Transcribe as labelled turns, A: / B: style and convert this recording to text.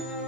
A: thank you